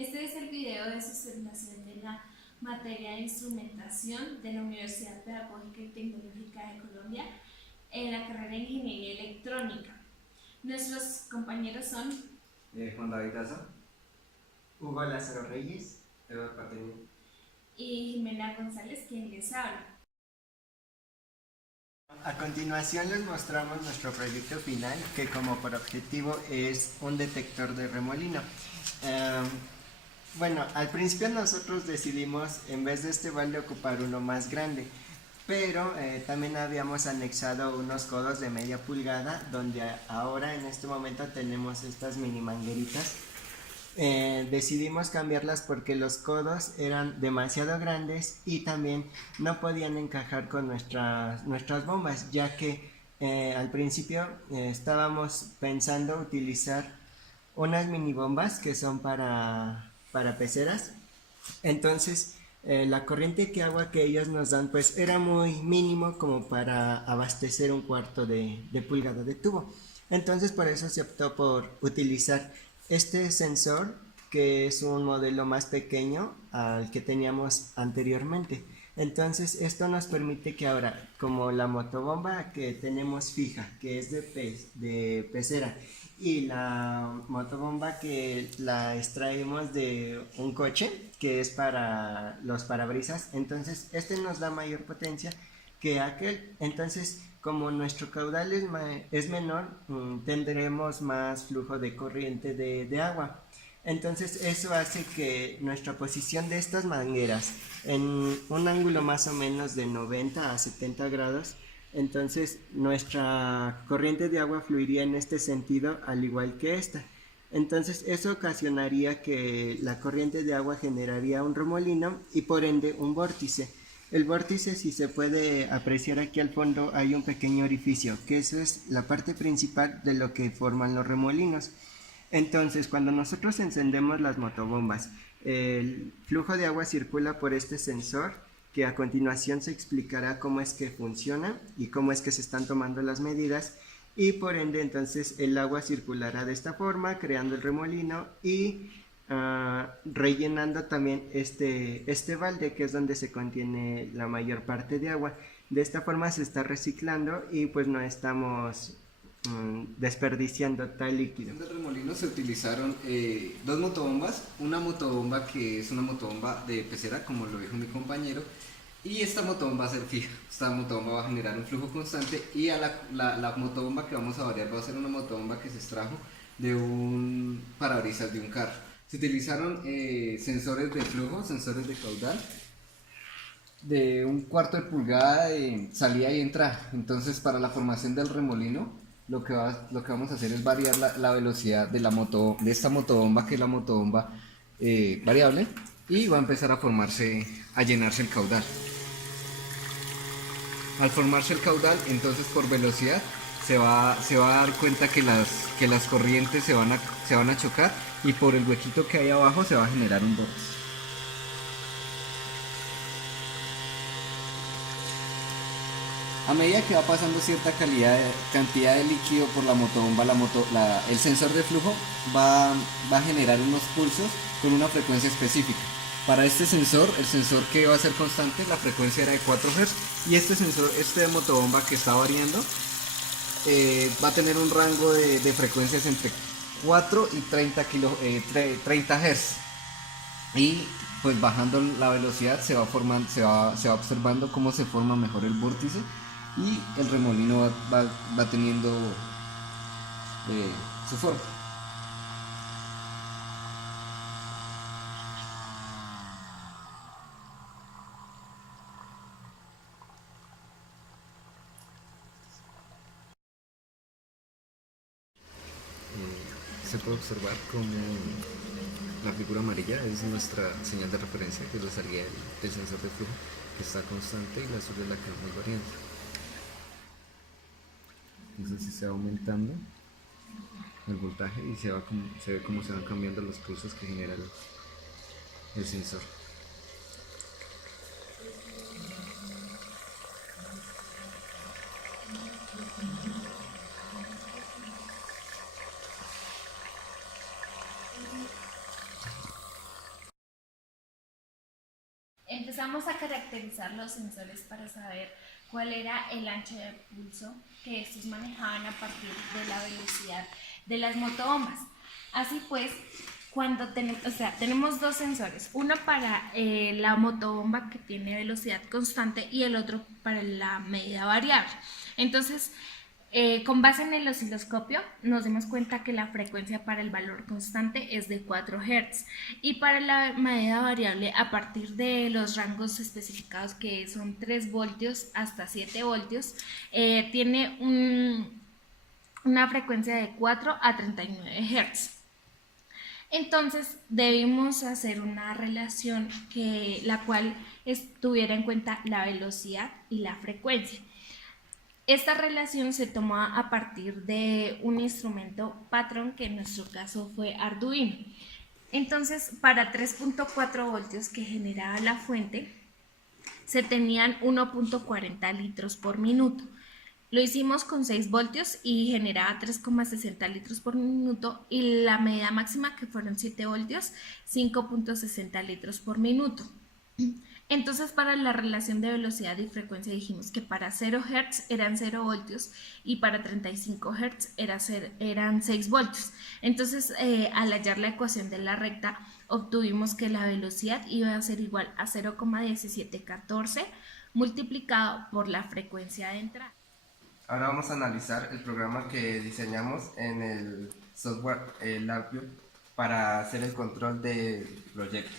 Este es el video de sustentación de la materia de instrumentación de la Universidad Pedagógica y Tecnológica de Colombia en la carrera de Ingeniería Electrónica. Nuestros compañeros son Juan David Daza, Hugo Lázaro Reyes Eduardo Patiño y Jimena González, quien les habla. A continuación les mostramos nuestro proyecto final, que como por objetivo es un detector de remolino. Bueno, al principio nosotros decidimos en vez de este balde ocupar uno más grande, pero también habíamos anexado unos codos de media pulgada, donde ahora en este momento tenemos estas mini mangueritas. Decidimos cambiarlas porque los codos eran demasiado grandes y también no podían encajar con nuestras bombas, ya que al principio estábamos pensando utilizar unas mini bombas que son para peceras. Entonces la corriente que agua que ellas nos dan pues era muy mínimo como para abastecer un cuarto de pulgada de tubo. Entonces por eso se optó por utilizar este sensor, que es un modelo más pequeño al que teníamos anteriormente. Entonces esto nos permite que ahora, como la motobomba que tenemos fija, que es de pecera, y la motobomba que la extraemos de un coche, que es para los parabrisas, entonces este nos da mayor potencia que aquel. Entonces, como nuestro caudal es menor, tendremos más flujo de corriente de agua. Entonces eso hace que nuestra posición de estas mangueras en un ángulo más o menos de 90 a 70 grados, entonces nuestra corriente de agua fluiría en este sentido al igual que esta. Entonces eso ocasionaría que la corriente de agua generaría un remolino y por ende un vórtice. El vórtice, si se puede apreciar aquí al fondo, hay un pequeño orificio, que eso es la parte principal de lo que forman los remolinos. Entonces, cuando nosotros encendemos las motobombas, el flujo de agua circula por este sensor, que a continuación se explicará cómo es que funciona y cómo es que se están tomando las medidas, y por ende entonces el agua circulará de esta forma, creando el remolino y rellenando también este balde, que es donde se contiene la mayor parte de agua. De esta forma se está reciclando y pues no estamos desperdiciando tal líquido. En el remolino se utilizaron dos motobombas, una motobomba que es una motobomba de pecera, como lo dijo mi compañero, y esta motobomba va a ser fija. Esta motobomba va a generar un flujo constante y a la motobomba que vamos a variar va a ser una motobomba que se extrajo de un parabrisas de un carro. Se utilizaron sensores de flujo, sensores de caudal de un cuarto de pulgada de salida y entrada. Entonces, para la formación del remolino, lo que vamos a hacer es variar la velocidad de esta motobomba, que es la motobomba variable, y va a empezar a formarse, a llenarse el caudal. Al formarse el caudal, entonces por velocidad se va a dar cuenta que las corrientes se van a chocar, y por el huequito que hay abajo se va a generar un vórtice. A medida que va pasando cierta cantidad de líquido por la motobomba, el sensor de flujo va a generar unos pulsos con una frecuencia específica. Para este sensor, el sensor que va a ser constante, la frecuencia era de 4 Hz, y este motobomba que está variando, va a tener un rango de frecuencias entre 4 y 30 Hz. Y pues bajando la velocidad se va observando cómo se forma mejor el vórtice, y el remolino va teniendo su forma. Se puede observar como la figura amarilla es nuestra señal de referencia, que es la salida del sensor de flujo, que está constante, y la azul es la que vamos variando. Entonces se va aumentando el voltaje y se ve cómo se van cambiando los pulsos que genera el sensor. Empezamos a caracterizar los sensores para saber cuál era el ancho de pulso que estos manejaban a partir de la velocidad de las motobombas. Así pues, tenemos dos sensores, uno para la motobomba que tiene velocidad constante y el otro para la medida variable. Entonces, con base en el osciloscopio nos dimos cuenta que la frecuencia para el valor constante es de 4 Hz y para la medida variable a partir de los rangos especificados que son 3 voltios hasta 7 voltios tiene una frecuencia de 4 a 39 Hz. Entonces debimos hacer una relación la cual tuviera en cuenta la velocidad y la frecuencia. Esta relación se tomó a partir de un instrumento patrón que en nuestro caso fue Arduino. Entonces, para 3.4 voltios que generaba la fuente, se tenían 1.40 litros por minuto. Lo hicimos con 6 voltios y generaba 3.60 litros por minuto y la medida máxima, que fueron 7 voltios, 5.60 litros por minuto. Entonces, para la relación de velocidad y frecuencia dijimos que para 0 Hz eran 0 voltios y para 35 Hz eran 6 voltios. Entonces, al hallar la ecuación de la recta, obtuvimos que la velocidad iba a ser igual a 0,1714 multiplicado por la frecuencia de entrada. Ahora vamos a analizar el programa que diseñamos en el software LabVIEW para hacer el control del proyecto.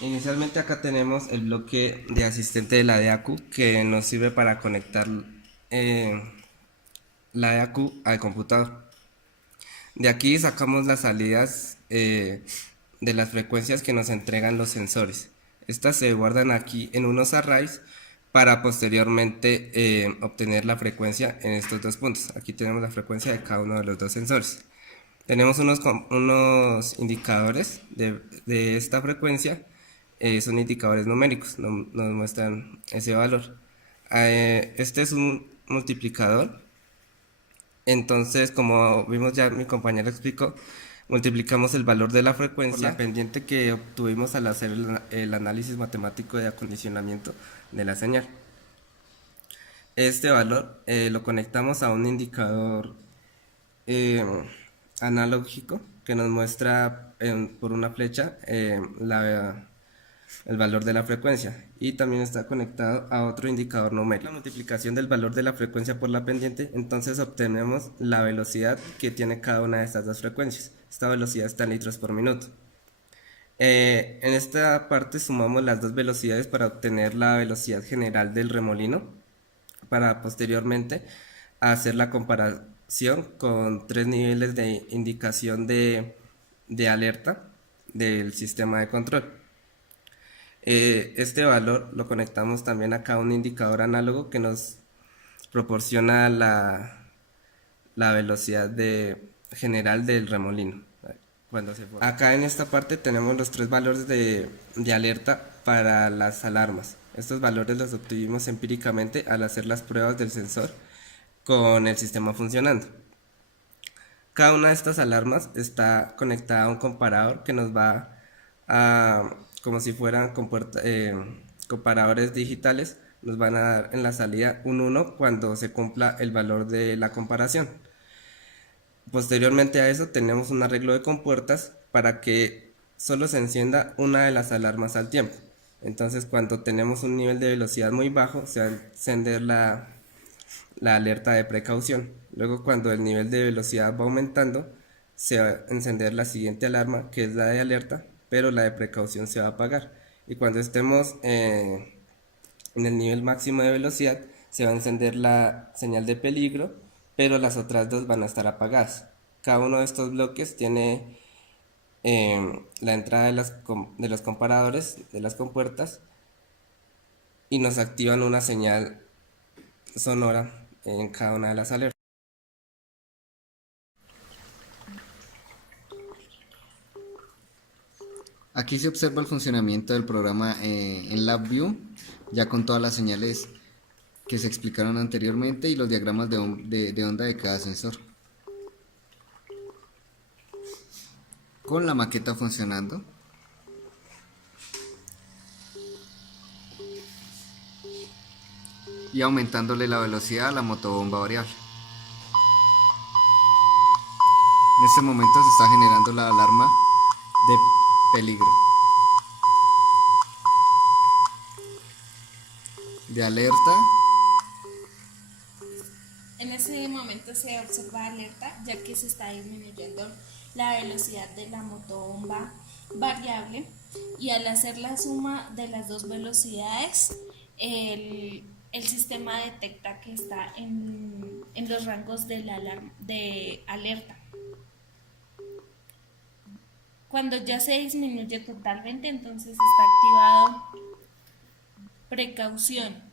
Inicialmente acá tenemos el bloque de asistente de la DAQ que nos sirve para conectar la DAQ al computador. De aquí sacamos las salidas de las frecuencias que nos entregan los sensores. Estas se guardan aquí en unos arrays para posteriormente obtener la frecuencia en estos dos puntos. Aquí tenemos la frecuencia de cada uno de los dos sensores. Tenemos unos indicadores de esta frecuencia. Son indicadores numéricos, nos muestran ese valor. Este es un multiplicador. Entonces, como vimos ya, mi compañero explicó, multiplicamos el valor de la frecuencia por la pendiente que obtuvimos al hacer el análisis matemático de acondicionamiento de la señal. Este valor lo conectamos a un indicador analógico que nos muestra por una flecha el valor de la frecuencia, y también está conectado a otro indicador numérico. La multiplicación del valor de la frecuencia por la pendiente, entonces obtenemos la velocidad que tiene cada una de estas dos frecuencias. Esta velocidad está en litros por minuto. En esta parte sumamos las dos velocidades para obtener la velocidad general del remolino, para posteriormente hacer la comparación con 3 niveles de indicación de alerta del sistema de control. Este valor lo conectamos también acá a un indicador análogo que nos proporciona la velocidad general del remolino. Acá en esta parte tenemos los 3 valores de alerta para las alarmas. Estos valores los obtuvimos empíricamente al hacer las pruebas del sensor con el sistema funcionando. Cada una de estas alarmas está conectada a un comparador que nos va a, como si fueran comparadores digitales, nos van a dar en la salida un 1 cuando se cumpla el valor de la comparación. Posteriormente a eso tenemos un arreglo de compuertas para que solo se encienda una de las alarmas al tiempo. Entonces, cuando tenemos un nivel de velocidad muy bajo, se va a encender la alerta de precaución. Luego, cuando el nivel de velocidad va aumentando, se va a encender la siguiente alarma, que es la de alerta, pero la de precaución se va a apagar. Y cuando estemos en el nivel máximo de velocidad, se va a encender la señal de peligro, pero las otras dos van a estar apagadas. Cada uno de estos bloques tiene la entrada de los comparadores, de las compuertas, y nos activan una señal sonora en cada una de las alertas. Aquí se observa el funcionamiento del programa en LabVIEW, ya con todas las señales que se explicaron anteriormente y los diagramas de onda de cada sensor. Con la maqueta funcionando. y aumentándole la velocidad a la motobomba variable. En este momento se está generando la alarma de peligro, de alerta. En ese momento se observa alerta ya que se está disminuyendo la velocidad de la motobomba variable y al hacer la suma de las dos velocidades el sistema detecta que está en los rangos de la de alerta. Cuando ya se disminuye totalmente, entonces está activado precaución.